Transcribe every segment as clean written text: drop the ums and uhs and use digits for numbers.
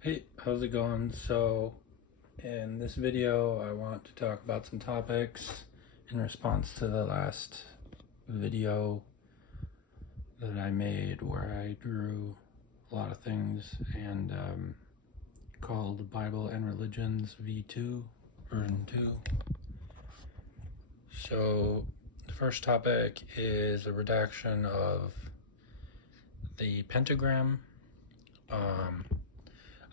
Hey, how's it going? So, in this video, I want to talk about some topics in response to the last video that I made where I drew a lot of things and called Bible and Religions V2, version 2. So, the first topic is a redaction of the pentagram.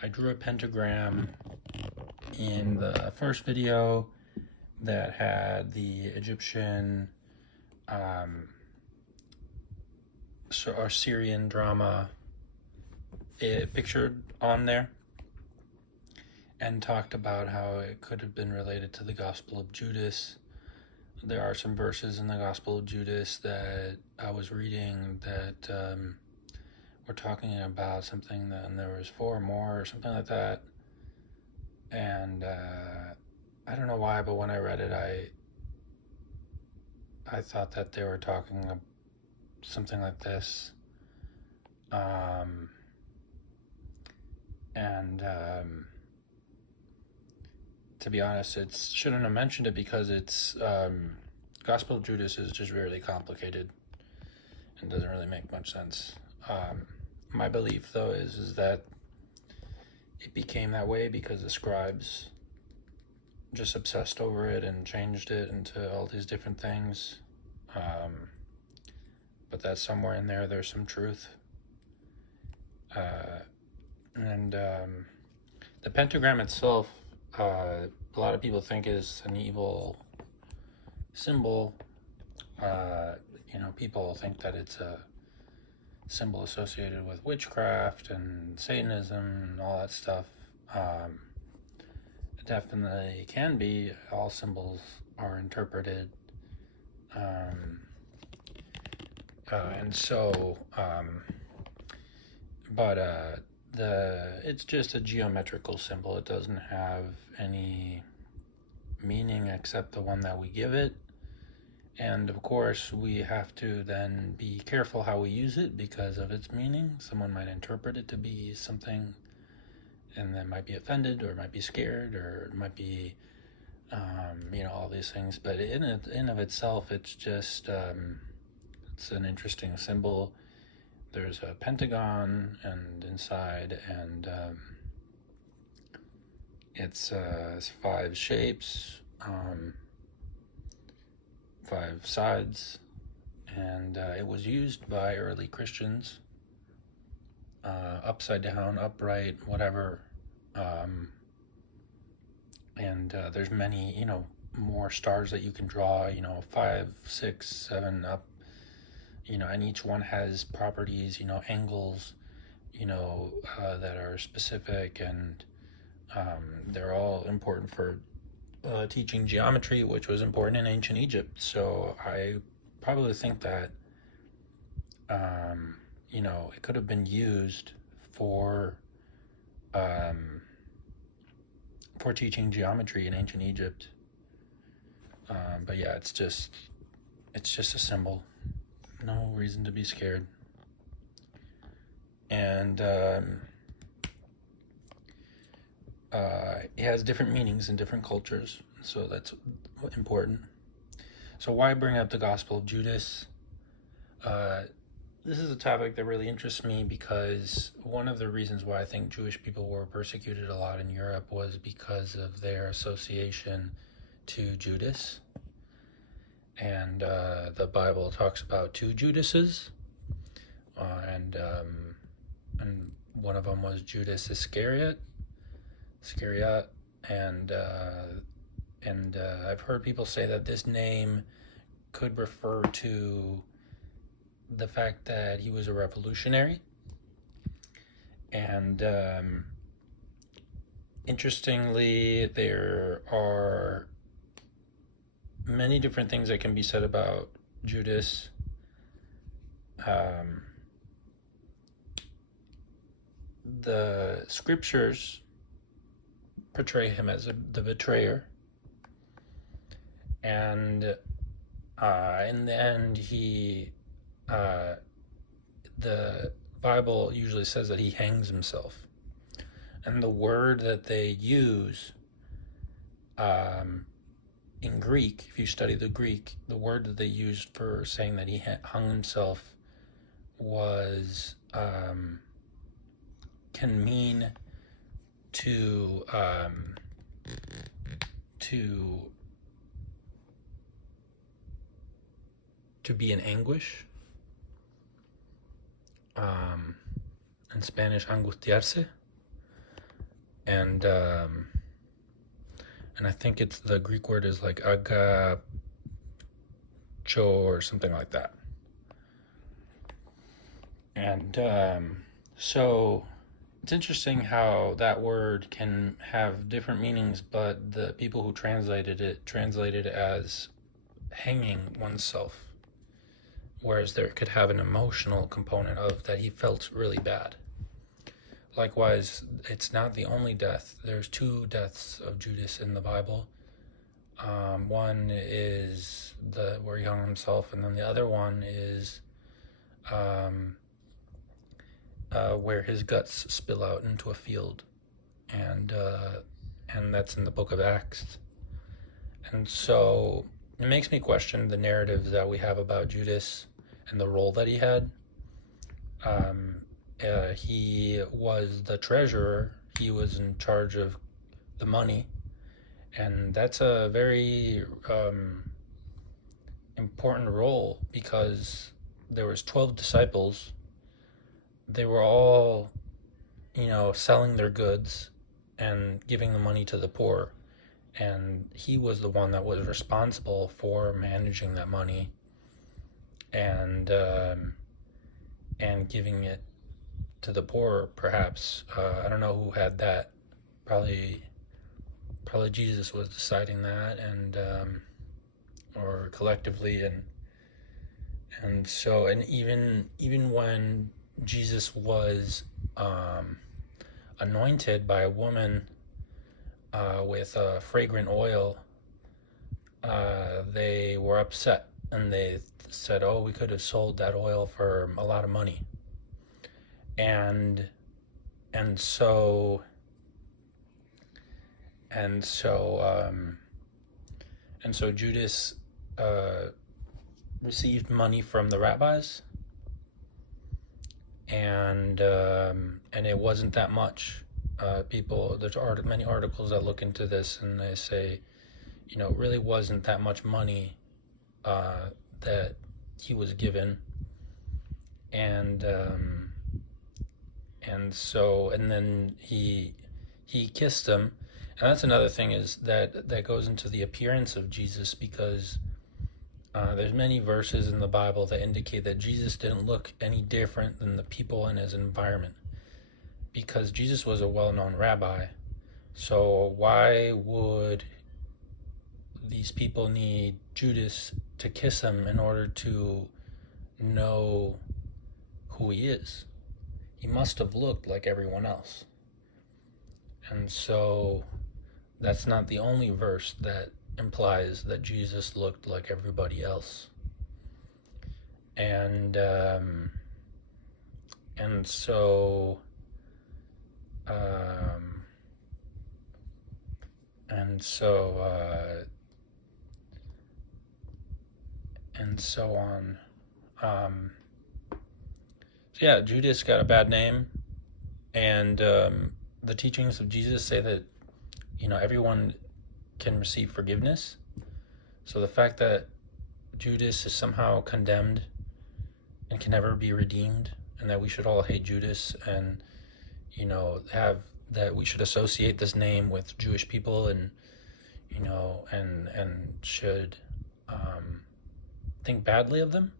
I drew a pentagram in the first video that had the Egyptian or Syrian drama pictured on there, and talked about how it could have been related to the Gospel of Judas. There are some verses in the Gospel of Judas that I was reading that were talking about something, and there was four more or something like that. And I don't know why, but when I read it, I thought that they were talking something like this. To be honest, it shouldn't have mentioned it because it's Gospel of Judas is just really complicated and doesn't really make much sense. My belief, though, is that it became that way because the scribes just obsessed over it and changed it into all these different things. But that somewhere in there, there's some truth. The pentagram itself, a lot of people think is an evil symbol. People think that it's a symbol associated with witchcraft and Satanism and all that stuff. It definitely can be. All symbols are interpreted. It's just a geometrical symbol. It doesn't have any meaning except the one that we give it. And of course, we have to then be careful how we use it because of its meaning. Someone might interpret it to be something and then might be offended or might be scared or might be, all these things. But in of itself, it's just, it's an interesting symbol. There's a pentagon and inside, and it's five shapes, five sides, and it was used by early Christians, upside down, upright, whatever. There's many, more stars that you can draw, 5, 6, 7 up, and each one has properties, angles, that are specific, and they're all important for teaching geometry, which was important in ancient Egypt. So I probably think that, it could have been used for teaching geometry in ancient Egypt. But yeah, it's just a symbol. No reason to be scared. And it has different meanings in different cultures, so that's important. So why bring up the Gospel of Judas? This is a topic that really interests me because one of the reasons why I think Jewish people were persecuted a lot in Europe was because of their association to Judas. And the Bible talks about two Judases, and one of them was Judas Iscariot, and I've heard people say that this name could refer to the fact that he was a revolutionary. And interestingly, there are many different things that can be said about Judas. The scriptures portray him as the betrayer, and in the end, the Bible usually says that he hangs himself. And the word that they use in Greek, if you study the Greek, the word that they used for saying that he hung himself was can mean to be in anguish. In Spanish, angustiarse, and I think it's the Greek word is like agacho or something like that. And so it's interesting how that word can have different meanings, but the people who translated it as hanging oneself, whereas there could have an emotional component of that he felt really bad. Likewise, it's not the only death. There's two deaths of Judas in the Bible. One is where he hung himself, and then the other one is where his guts spill out into a field, and that's in the book of Acts. And so it makes me question the narratives that we have about Judas and the role that he had. He was the treasurer. He was in charge of the money, and that's a very important role, because there was 12 disciples. They were all, selling their goods and giving the money to the poor, and he was the one that was responsible for managing that money and giving it to the poor, perhaps. I don't know who had that. Probably Jesus was deciding that, and or collectively, and so, and even when Jesus was anointed by a woman with fragrant oil, they were upset, and they said, "Oh, we could have sold that oil for a lot of money." And so Judas received money from the rabbis, and it wasn't that much. There's many articles that look into this, and they say, it really wasn't that much money that he was given, and then he kissed him. And that's another thing, is that goes into the appearance of Jesus, because there's many verses in the Bible that indicate that Jesus didn't look any different than the people in his environment, because Jesus was a well-known rabbi. So why would these people need Judas to kiss him in order to know who he is? He must have looked like everyone else. And so that's not the only verse that implies that Jesus looked like everybody else. And so on. So yeah, Judas got a bad name, and the teachings of Jesus say that everyone can receive forgiveness. So the fact that Judas is somehow condemned and can never be redeemed, and that we should all hate Judas, and have that we should associate this name with Jewish people, and should think badly of them,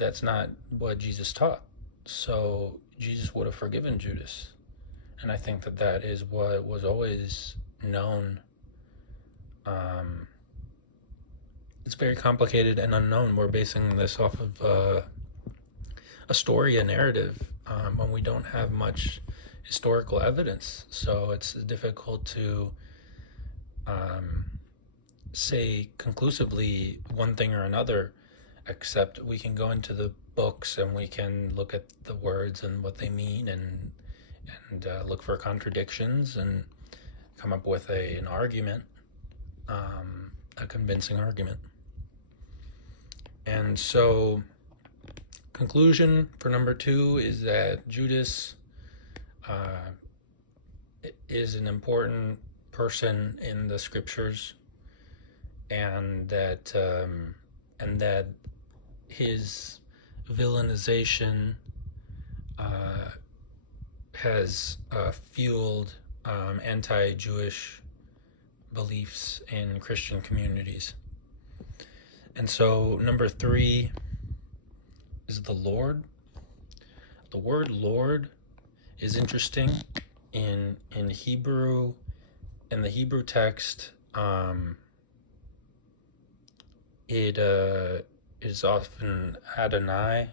that's not what Jesus taught. So Jesus would have forgiven Judas. And I think that is what was always known. It's very complicated and unknown. We're basing this off of a story, a narrative, when we don't have much historical evidence. So it's difficult to say conclusively one thing or another, except we can go into the books, and we can look at the words and what they mean, and look for contradictions and come up with an argument, a convincing argument. And so, conclusion for number 2 is that Judas is an important person in the scriptures, and that his villainization has fueled anti-Jewish beliefs in Christian communities. And so number 3 is the Lord. The word Lord is interesting in Hebrew. In the Hebrew text, it is often Adonai.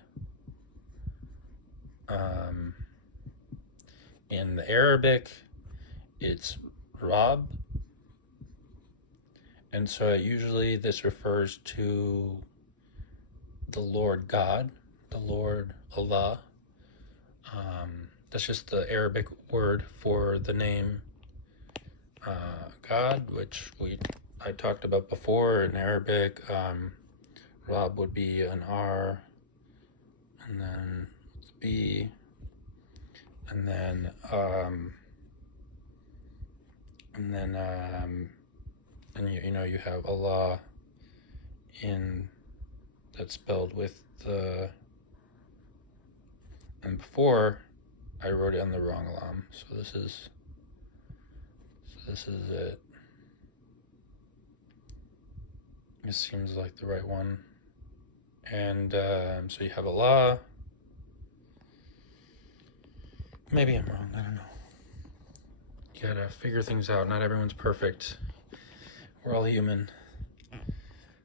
In the Arabic, it's Rab. And so usually this refers to the Lord God, the Lord Allah. That's just the Arabic word for the name God, which I talked about before. In Arabic, Rab would be an R, and then B, and then you have Allah that's spelled with the, and before I wrote it on the wrong lam, so this is it. This seems like the right one. And so you have Allah. Maybe I'm wrong, I don't know. You gotta figure things out. Not everyone's perfect. We're all human.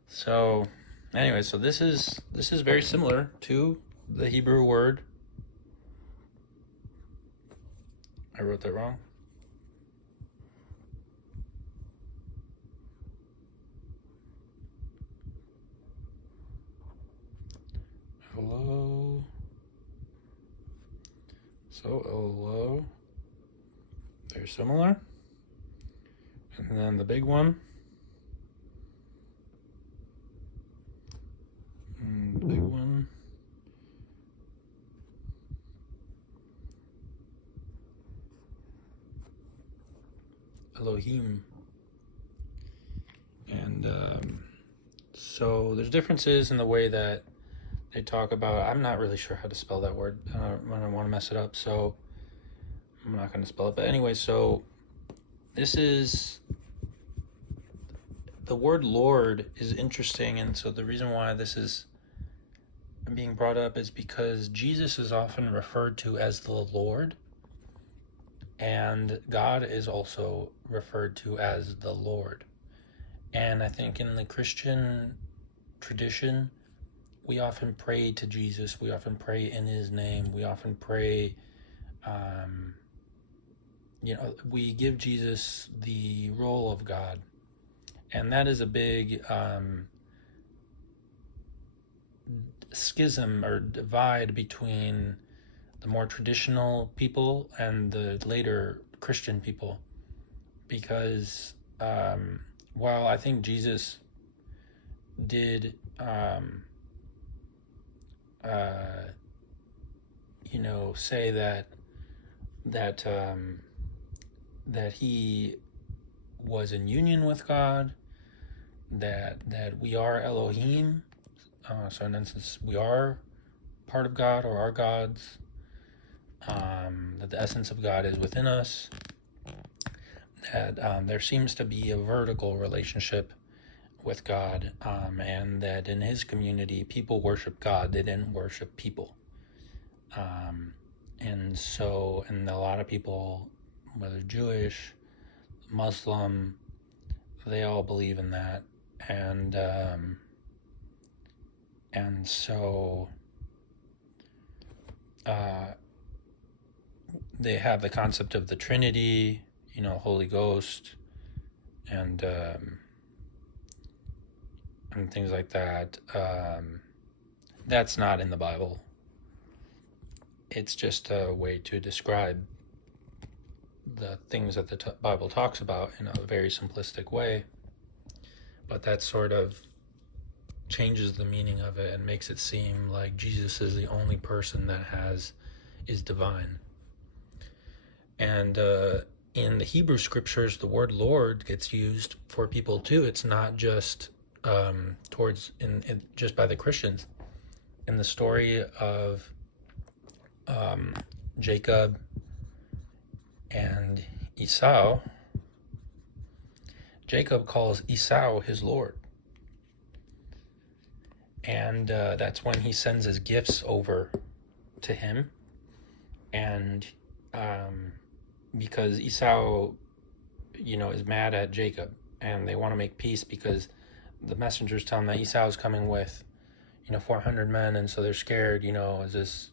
So anyway, so this is very similar to the Hebrew word. I wrote that wrong. Hello. So hello. They're similar. And then the big one. The big one. Elohim. And so there's differences in the way that they talk about. I'm not really sure how to spell that word. I don't want to mess it up, so I'm not going to spell it. But anyway, so this is, the word Lord is interesting, and so the reason why this is being brought up is because Jesus is often referred to as the Lord, and God is also referred to as the Lord. And I think in the Christian tradition, we often pray to Jesus. We often pray in his name. We often pray, we give Jesus the role of God. And that is a big schism or divide between the more traditional people and the later Christian people. Because while I think Jesus did say that he was in union with God, that we are Elohim, so in essence we are part of God or are gods, that the essence of God is within us, that there seems to be a vertical relationship with God, and that in his community people worship God, they didn't worship people. And a lot of people, whether Jewish, Muslim, they all believe in that. And so they have the concept of the Trinity, Holy Ghost, and things like that. that's not in the Bible. It's just a way to describe the things that the Bible talks about in a very simplistic way, but that sort of changes the meaning of it and makes it seem like Jesus is the only person that is divine. And in the Hebrew scriptures, the word Lord gets used for people too. It's not just just by the Christians. In the story of Jacob and Esau, Jacob calls Esau his Lord. And that's when he sends his gifts over to him. And because Esau, is mad at Jacob, and they want to make peace because the messengers tell him that Esau is coming with, 400 men, and so they're scared, is this,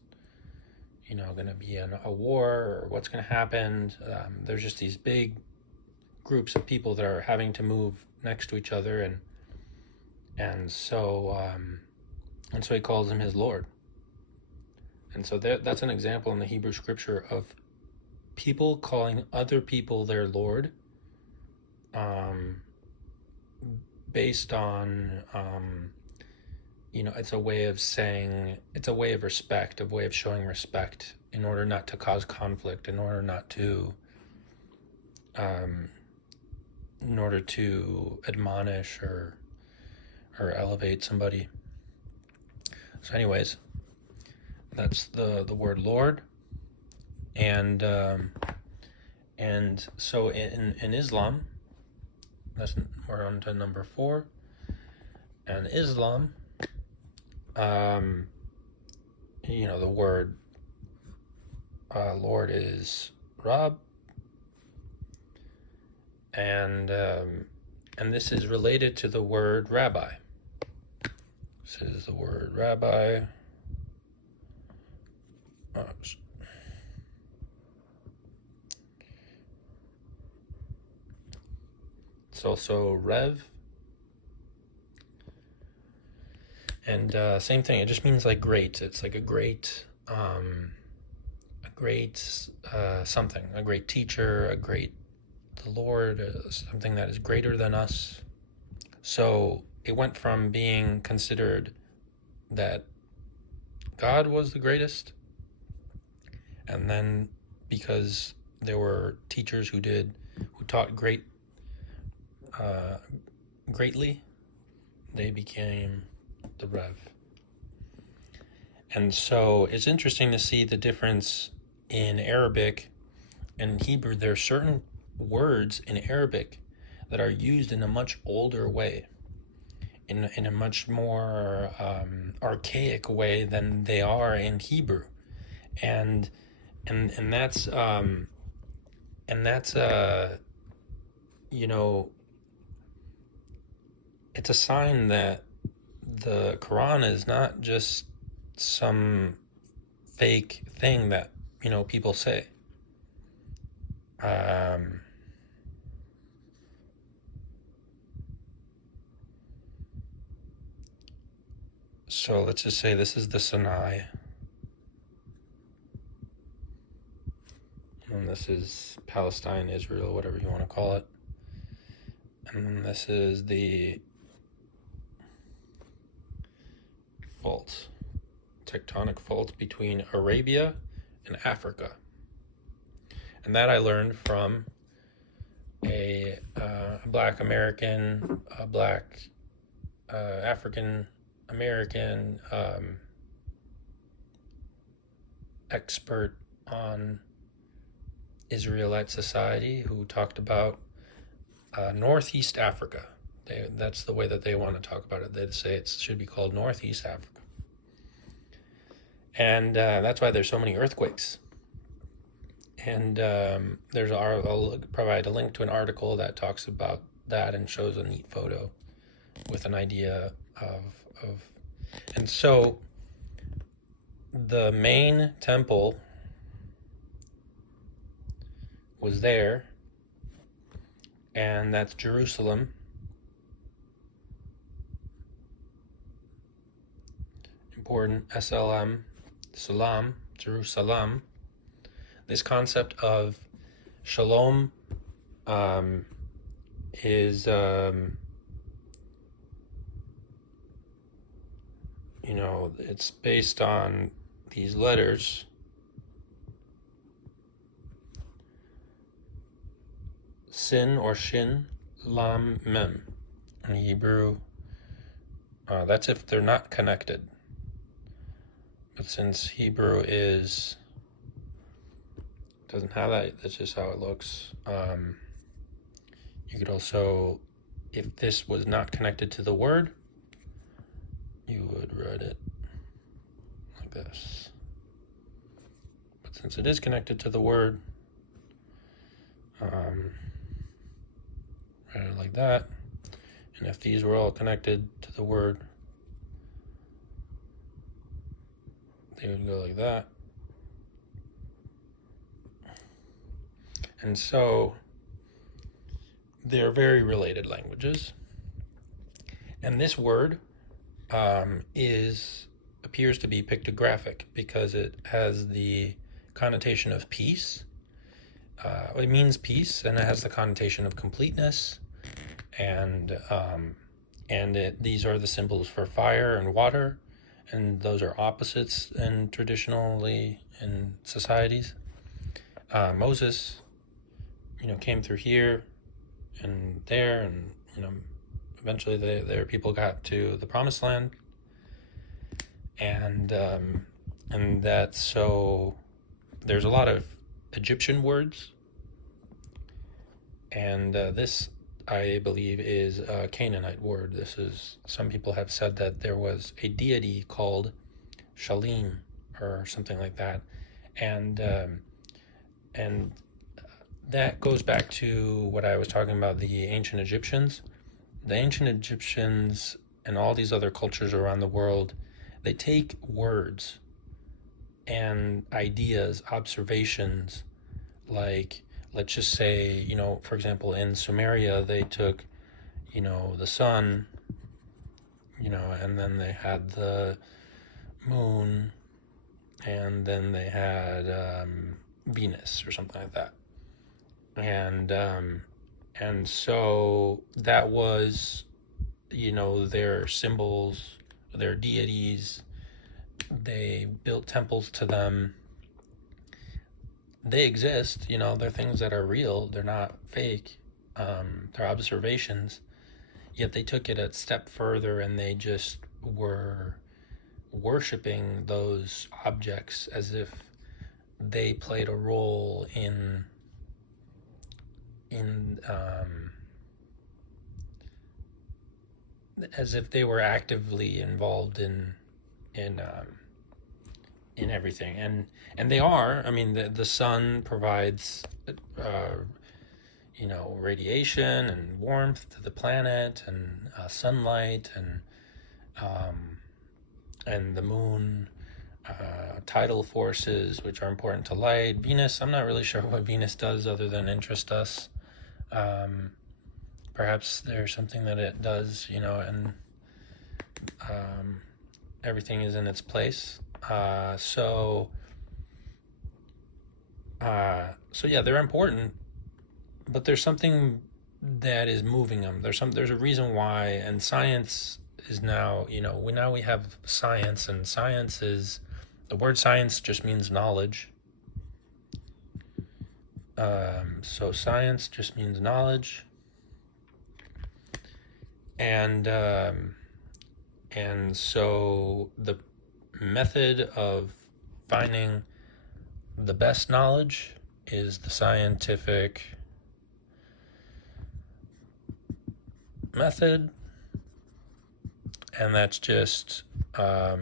going to be a war, or what's going to happen? There's just these big groups of people that are having to move next to each other, and so he calls him his Lord. And so that's an example in the Hebrew scripture of people calling other people their Lord, based on, it's a way of saying, it's a way of respect, a way of showing respect in order not to cause conflict, in order not to, in order to admonish or elevate somebody. So anyways, that's the word Lord. And so in Islam, we're on to number 4. And Islam, the word Lord is Rab, and this is related to the word rabbi. This is the word rabbi. It's also Rev. And same thing, it just means like great. It's like a great something, a great teacher, the Lord, something that is greater than us. So it went from being considered that God was the greatest, and then because there were teachers who taught greatly, they became the Rev. And so it's interesting to see the difference in Arabic and Hebrew. There are certain words in Arabic that are used in a much older way, in a much more archaic way than they are in Hebrew, and that's it's a sign that the Quran is not just some fake thing that people say. So let's just say this is the Sinai, and this is Palestine, Israel, whatever you want to call it, and this is the tectonic fault between Arabia and Africa. And that I learned from a black American, African American expert on Israelite society who talked about Northeast Africa. That's the way that they want to talk about it. They say it should be called Northeast Africa. And that's why there's so many earthquakes. And I'll provide a link to an article that talks about that and shows a neat photo with an idea of and so the main temple was there, and that's Jerusalem. important, SLM, Salam, Jerusalem. This concept of shalom is, it's based on these letters. Sin or Shin, Lam, Mem. In Hebrew, that's if they're not connected. But since Hebrew doesn't have that, that's just how it looks. You could also, if this was not connected to the word, you would write it like this. But since it is connected to the word, write it like that. And if these were all connected to the word, they would go like that. And so they're very related languages. And this word appears to be pictographic because it has the connotation of peace. It means peace, and it has the connotation of completeness. And these are the symbols for fire and water, and those are opposites traditionally in societies. Moses, came through here and there, and eventually their people got to the promised land, and that's so there's a lot of Egyptian words, and this, I believe, is a Canaanite word. Some people have said that there was a deity called Shalim or something like that, and that goes back to what I was talking about, the ancient Egyptians. The ancient Egyptians and all these other cultures around the world, they take words and ideas, observations, like, let's just say, for example, in Sumeria, they took, the sun, and then they had the moon, and then they had Venus or something like that. And so that was, their symbols, their deities. They built temples to them. They exist, they're things that are real. They're not fake. They're observations. Yet they took it a step further, and they just were worshiping those objects as if they played a role in as if they were actively involved in everything, and they are. I mean, the sun provides radiation and warmth to the planet, and sunlight, and the moon, tidal forces, which are important to light. Venus, I'm not really sure what Venus does other than interest us. Perhaps there's something that it does, and everything is in its place. So yeah, they're important, but there's something that is moving them. There's a reason why, and science is now, we have science, and the word science just means knowledge. So science just means knowledge, and so the method of finding the best knowledge is the scientific method, and that's just a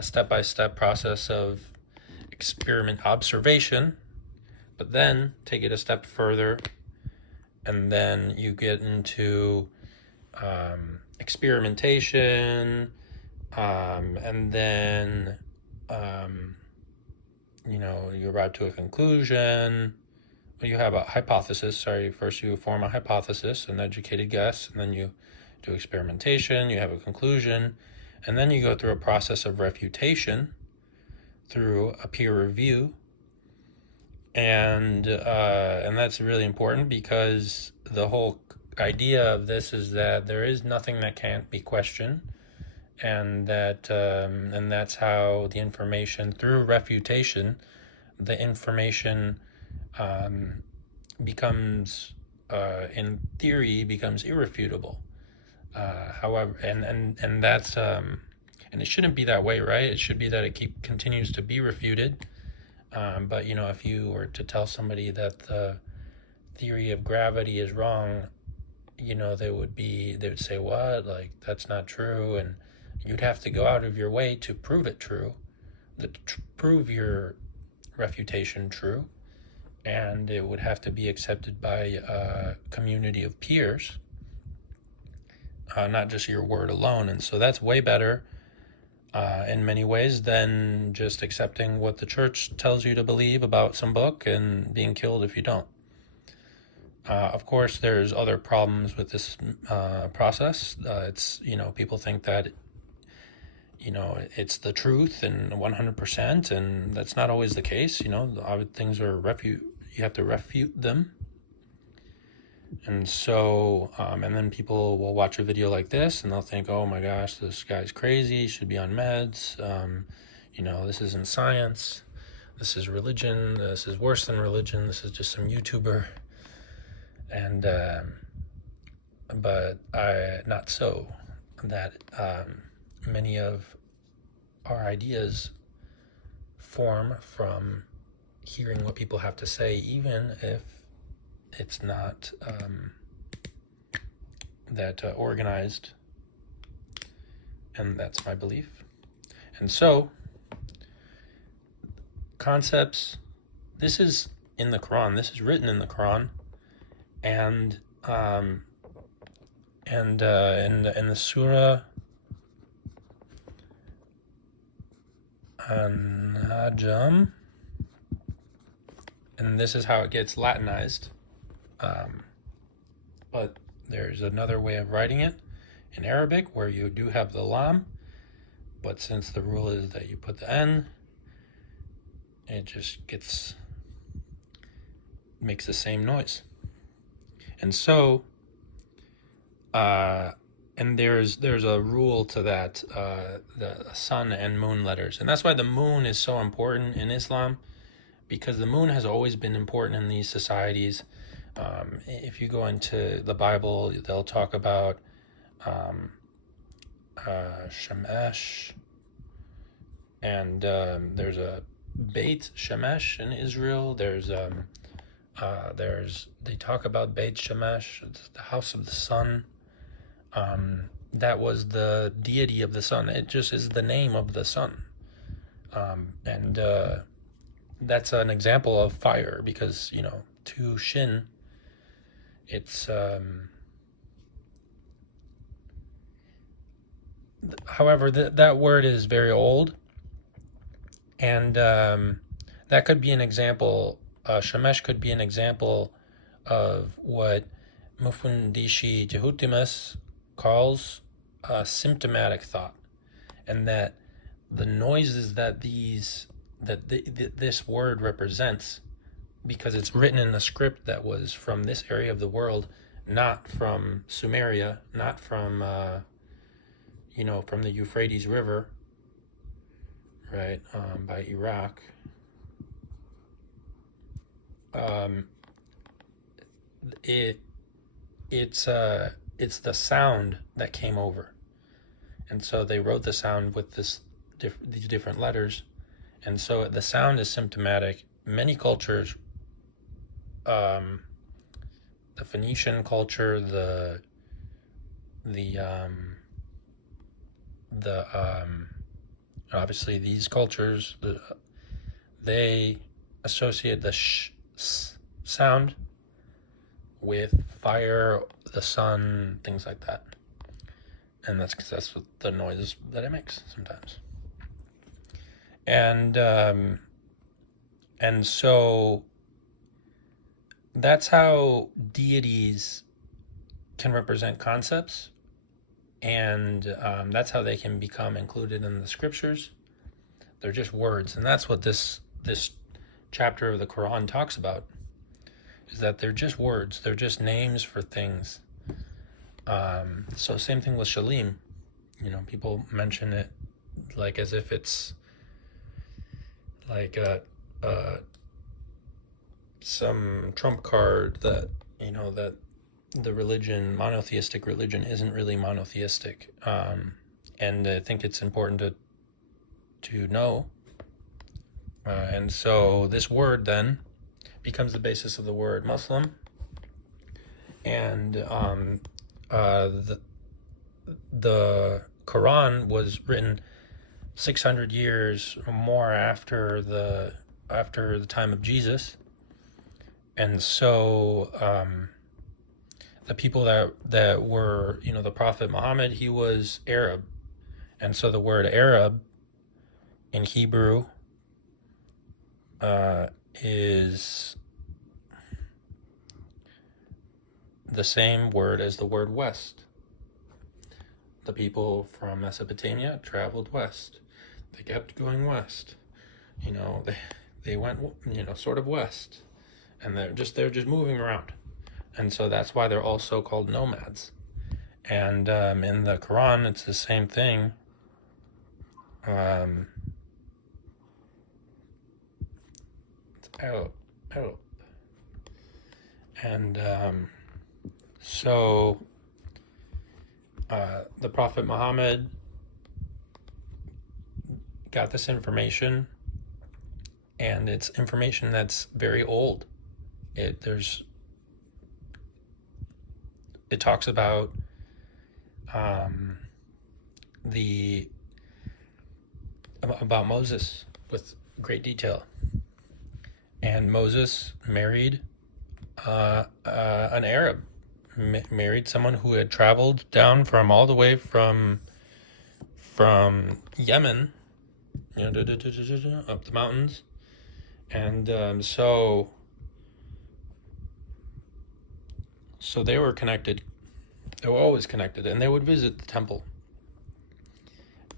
step-by-step process of experiment observation. But then take it a step further, and then you get into experimentation, and then you arrive to a conclusion. Well, you have a hypothesis. First you form a hypothesis, an educated guess, and then you do experimentation. You have a conclusion, And then you go through a process of refutation through a peer review. And that's really important, because the whole idea of this is that there is nothing that can't be questioned, and that's how the information, through refutation, the information becomes, in theory, becomes irrefutable. However, and that's and it shouldn't be that way, right? It should be that it continues to be refuted. But if you were to tell somebody that the theory of gravity is wrong, they would say, what? Like, that's not true. And you'd have to go out of your way to prove it true, prove your refutation true. And it would have to be accepted by a community of peers, not just your word alone. And so that's way better in many ways than just accepting what the church tells you to believe about some book and being killed if you don't. Of course, there's other problems with this process. It's, people think that, it's the truth and 100%, and that's not always the case. Things are you have to refute them. And so, and then people will watch a video like this and they'll think, oh my gosh, this guy's crazy, he should be on meds. This isn't science. This is religion. This is worse than religion. This is just some YouTuber. And, but not so. That many of our ideas form from hearing what people have to say, even if it's not that organized. And that's my belief. And so, concepts, this is in the Quran. This is written in the Quran. And in the Surah An-Najm, and this is how it gets Latinized. But there's another way of writing it in Arabic where you do have the lam, but since the rule is that you put the n, it just makes the same noise. And so, and there's a rule to that, the sun and moon letters. And that's why the moon is so important in Islam, because the moon has always been important in these societies. If you go into the Bible, they'll talk about Shemesh, and there's a Beit Shemesh in Israel. They talk about Beit Shemesh, the house of the sun. That was the deity of the sun. It just is the name of the sun. And that's an example of fire, because, to Shin, it's, however, that word is very old, and that could be an example. Shemesh could be an example of what Mufundishi Jehutimus calls symptomatic thought, and that the noises that this word represents, because it's written in a script that was from this area of the world, not from Sumeria, not from from the Euphrates River, right, by Iraq. It's the sound that came over, and so they wrote the sound with these different letters, and so the sound is symptomatic. Many cultures, the Phoenician culture, the obviously these cultures, they associate the sound with fire, the sun, things like that. And that's because that's what the noise that it makes sometimes. And so that's how deities can represent concepts. and that's how they can become included in the scriptures. They're just words, and that's what this chapter of the Quran talks about, is that they're just words. They're just names for things. So same thing with Shalim. People mention it like as if it's like some trump card that that the monotheistic religion isn't really monotheistic. And I think it's important to know. And so this word then becomes the basis of the word Muslim. And the Quran was written 600 years or more after the time of Jesus. And so the people that were, the Prophet Muhammad, he was Arab. And so the word Arab in Hebrew is the same word as the word West. The people from Mesopotamia traveled west. They kept going west. They went, sort of west. And they're just moving around. And so that's why they're also called nomads. And in the Quran, it's the same thing. Help. And so the Prophet Muhammad got this information, and it's information that's very old. It talks about about Moses with great detail. And Moses married an Arab, married someone who had traveled down all the way from Yemen, up the mountains, and so they were connected. They were always connected, and they would visit the temple.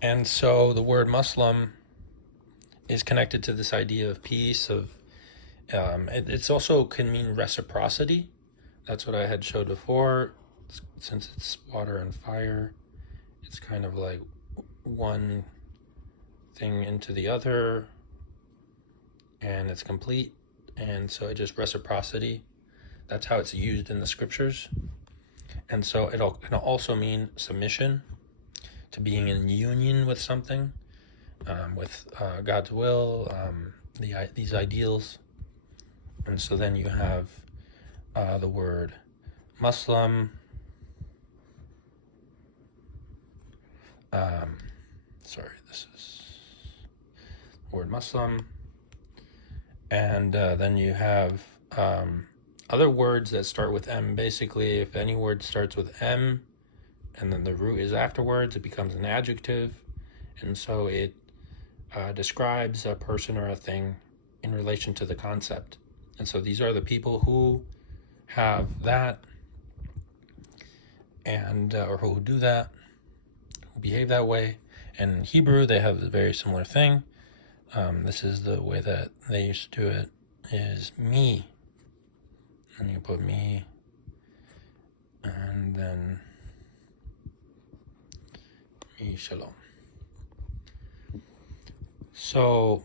And so the word Muslim is connected to this idea of peace, it's also can mean reciprocity. That's what I had showed before. Since it's water and fire, it's kind of like one thing into the other, and it's complete. And so it just reciprocity. That's how it's used in the scriptures. And so it can also mean submission, to being in union with something, with God's will, these ideals. And so then you have the word Muslim. This is the word Muslim. And then you have other words that start with M. Basically, if any word starts with M and then the root is afterwards, it becomes an adjective. And so it describes a person or a thing in relation to the concept. And so these are the people who have that, and or who do that, who behave that way. And in Hebrew, they have a very similar thing. This is the way that they used to do it, is me. And you put me, and then me shalom. So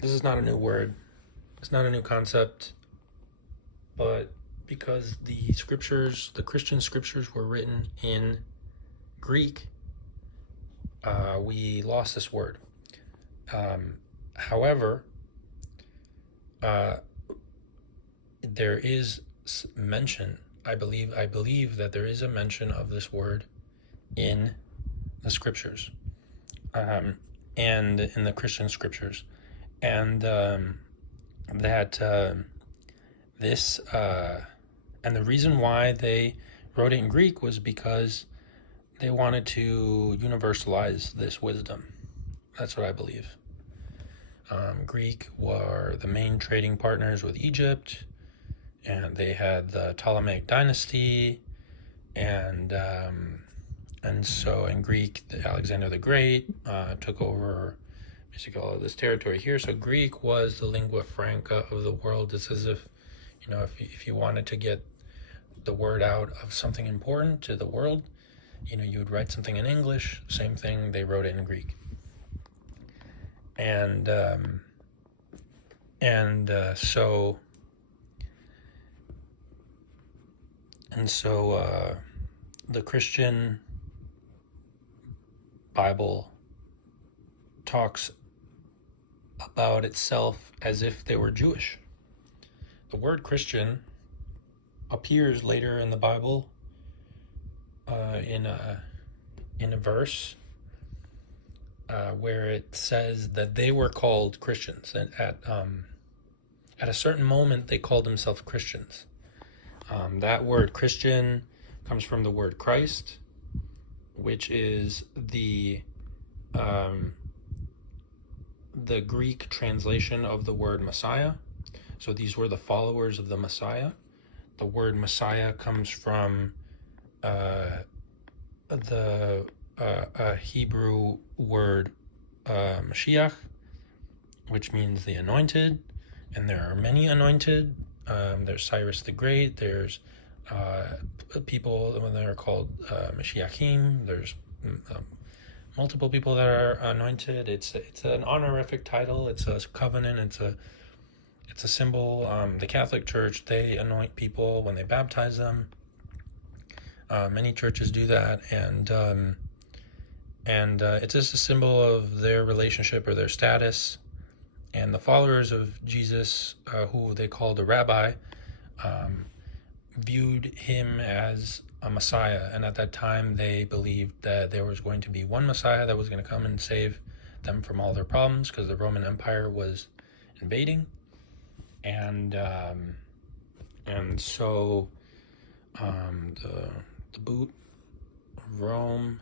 this is not a new word. It's not a new concept, but because the scriptures, the Christian scriptures, were written in Greek, we lost this word. However, there is mention. I believe that there is a mention of this word in the scriptures, and in the Christian scriptures, and that this and the reason why they wrote it in Greek was because they wanted to universalize this wisdom. That's what I believe. Greek were the main trading partners with Egypt, and they had the Ptolemaic dynasty, and And so in Greek, Alexander the Great took over basically all of this territory here. So Greek was the lingua franca of the world. It's as if, if you wanted to get the word out of something important to the world, you would write something in English, same thing, they wrote it in Greek. And so the Christian Bible talks about itself as if they were Jewish. The word Christian appears later in the Bible in a verse where it says that they were called Christians, and at a certain moment they called themselves Christians. That word Christian comes from the word Christ, which is the Greek translation of the word Messiah. So these were the followers of the Messiah. The word Messiah comes from the Hebrew word Mashiach, which means the anointed, and there are many anointed. There's Cyrus the Great, there's people when they're called Mashiachim, there's multiple people that are anointed. It's an honorific title, it's a covenant, it's a symbol. The Catholic Church, they anoint people when they baptize them. Many churches do that, and it's just a symbol of their relationship or their status. And the followers of Jesus, who they called a rabbi, viewed him as a Messiah. And at that time, they believed that there was going to be one Messiah that was going to come and save them from all their problems, because the Roman Empire was invading. And so the boot of Rome,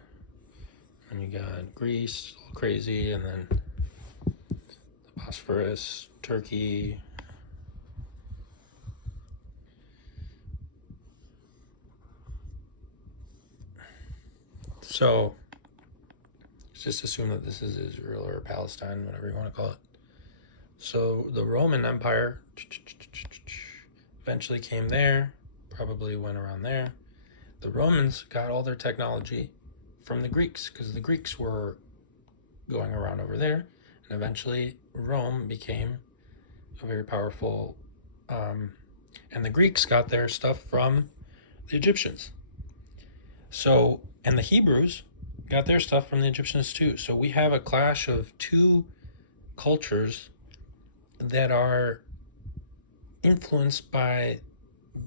and you got Greece, all crazy, and then the Bosphorus, Turkey, so let's just assume that this is Israel or Palestine, whatever you want to call it. So the Roman Empire eventually came there, probably went around there. The Romans got all their technology from the Greeks, because the Greeks were going around over there, and eventually Rome became a very powerful, and the Greeks got their stuff from the Egyptians. So, and the Hebrews got their stuff from the Egyptians too. So we have a clash of two cultures that are influenced by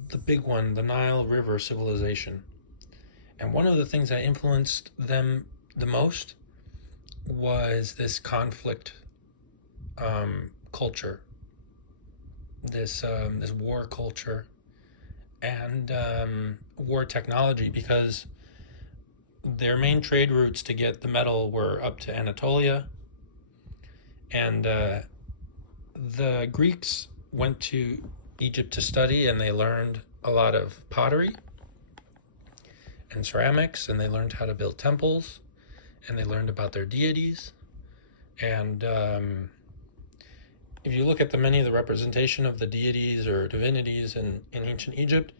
the big one, the Nile River civilization. And one of the things that influenced them the most was this conflict culture, this war culture, and war technology, because their main trade routes to get the metal were up to Anatolia, and the Greeks went to Egypt to study, and they learned a lot of pottery and ceramics, and they learned how to build temples, and they learned about their deities. And if you look at many of the representation of the deities or divinities in ancient Egypt,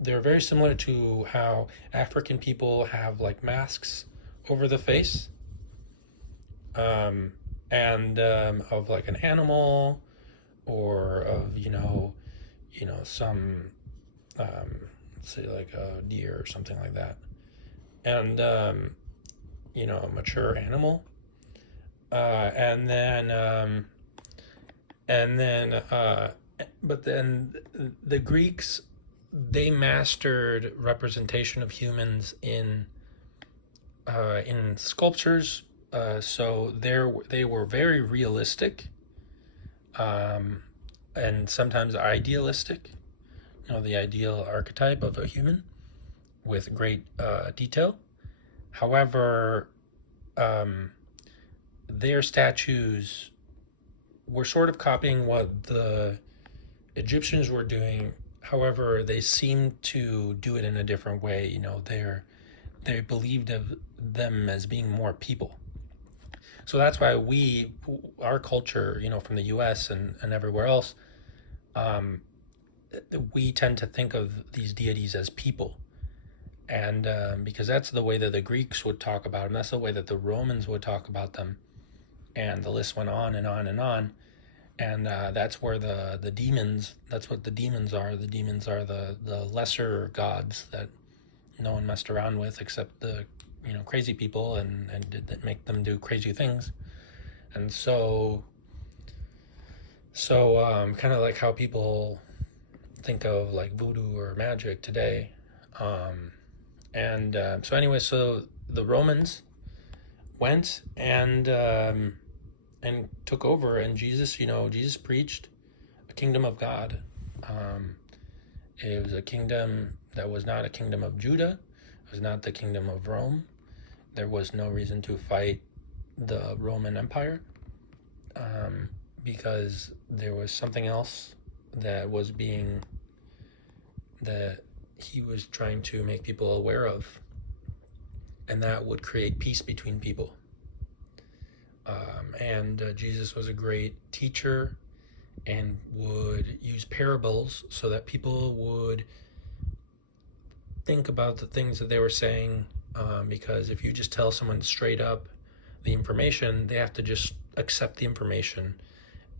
they're very similar to how African people have like masks over the face, and of like an animal, or of some let's say like a deer or something like that, and a mature animal, but then the Greeks, they mastered representation of humans in sculptures. So they were very realistic, and sometimes idealistic. The ideal archetype of a human with great detail. However, their statues were sort of copying what the Egyptians were doing. However, they seemed to do it in a different way. they believed of them as being more people. So that's why our culture, from the US and everywhere else, we tend to think of these deities as people. And because that's the way that the Greeks would talk about them, that's the way that the Romans would talk about them. And the list went on and on and on. And that's where the demons, that's what the demons are. The demons are the lesser gods that no one messed around with except the crazy people and did make them do crazy things. And so kind of like how people think of like voodoo or magic today. So anyway, so the Romans went and took over, and Jesus preached a kingdom of God. It was a kingdom that was not a kingdom of Judah. It was not the kingdom of Rome. There was no reason to fight the Roman Empire because there was something else that he was trying to make people aware of, and that would create peace between people. Jesus was a great teacher and would use parables so that people would think about the things that they were saying, because if you just tell someone straight up the information, they have to just accept the information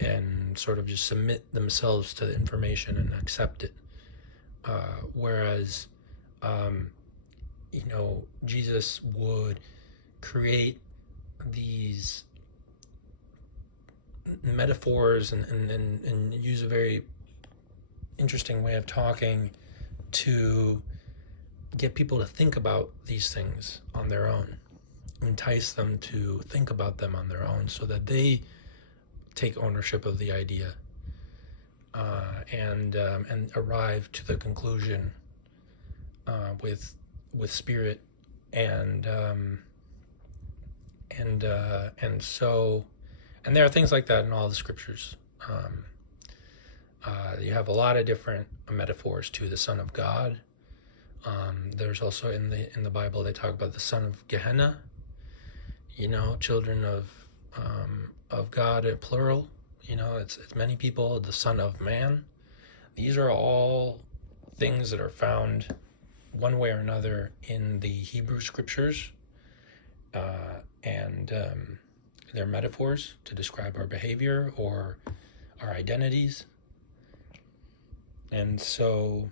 and sort of just submit themselves to the information and accept it. Whereas, Jesus would create these metaphors and use a very interesting way of talking to get people to think about these things on their own, entice them to think about them on their own so that they take ownership of the idea and arrive to the conclusion with spirit and there are things like that in all the scriptures. You have a lot of different metaphors to the Son of God. There's also in the Bible they talk about the son of Gehenna. Children of God, plural. It's many people. The Son of Man. These are all things that are found one way or another in the Hebrew scriptures, and they're metaphors to describe our behavior or our identities. And so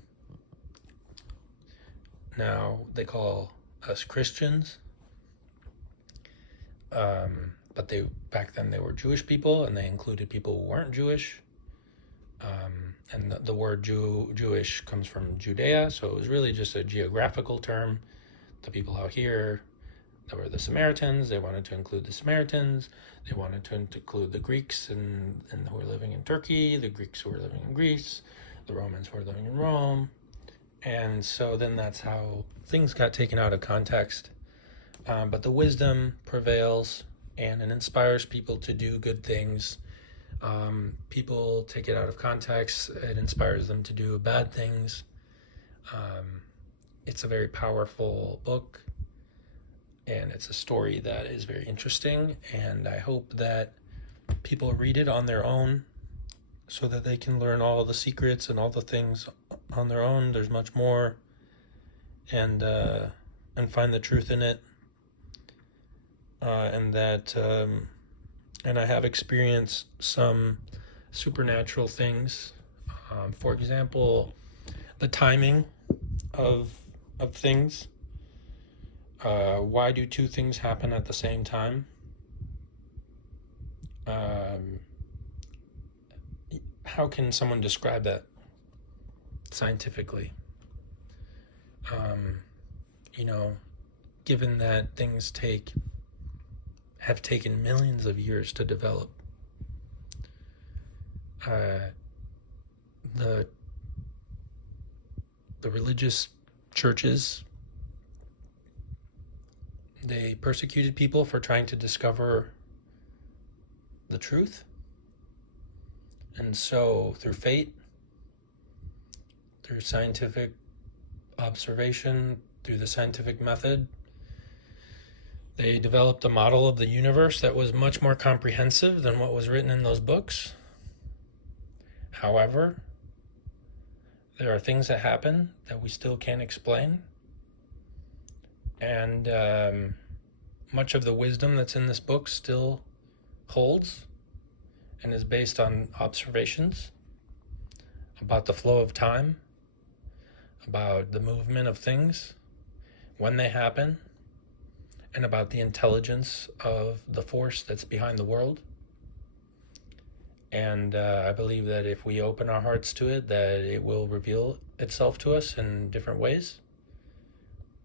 now they call us Christians, but back then they were Jewish people, and they included people who weren't Jewish. And the word Jewish comes from Judea, so it was really just a geographical term. The people out here that were the Samaritans, they wanted to include the Samaritans. They wanted to include the Greeks and who were living in Turkey, the Greeks who were living in Greece, the Romans who were living in Rome. And so then that's how things got taken out of context. But the wisdom prevails, and it inspires people to do good things. People take it out of context. It inspires them to do bad things. It's a very powerful book, and it's a story that is very interesting, and I hope that people read it on their own so that they can learn all the secrets and all the things on their own. There's much more, and find the truth in it, and I have experienced some supernatural things. For example, the timing of things. Why do two things happen at the same time? How can someone describe that scientifically? Given that things have taken millions of years to develop. The religious churches, they persecuted people for trying to discover the truth. And so through faith, through scientific observation, through the scientific method, They developed a model of the universe that was much more comprehensive than what was written in those books. However, there are things that happen that we still can't explain. And much of the wisdom that's in this book still holds and is based on observations about the flow of time, about the movement of things, when they happen, and about the intelligence of the force that's behind the world. And I believe that if we open our hearts to it, that it will reveal itself to us in different ways.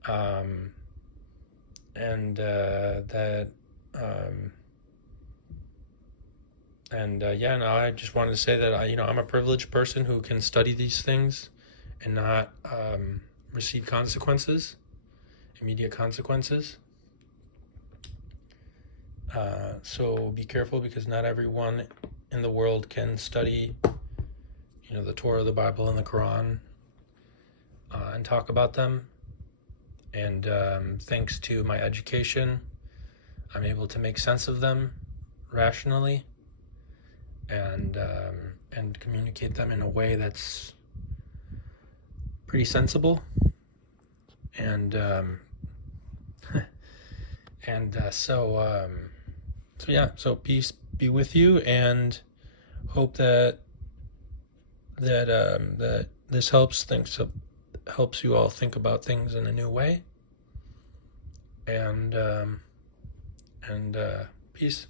I just wanted to say that I'm a privileged person who can study these things and not receive consequences, immediate consequences. So be careful, because not everyone in the world can study, the Torah, the Bible, and the Quran and talk about them. And thanks to my education, I'm able to make sense of them rationally and communicate them in a way that's pretty sensible. And so peace be with you, and hope that this helps you all think about things in a new way. And peace.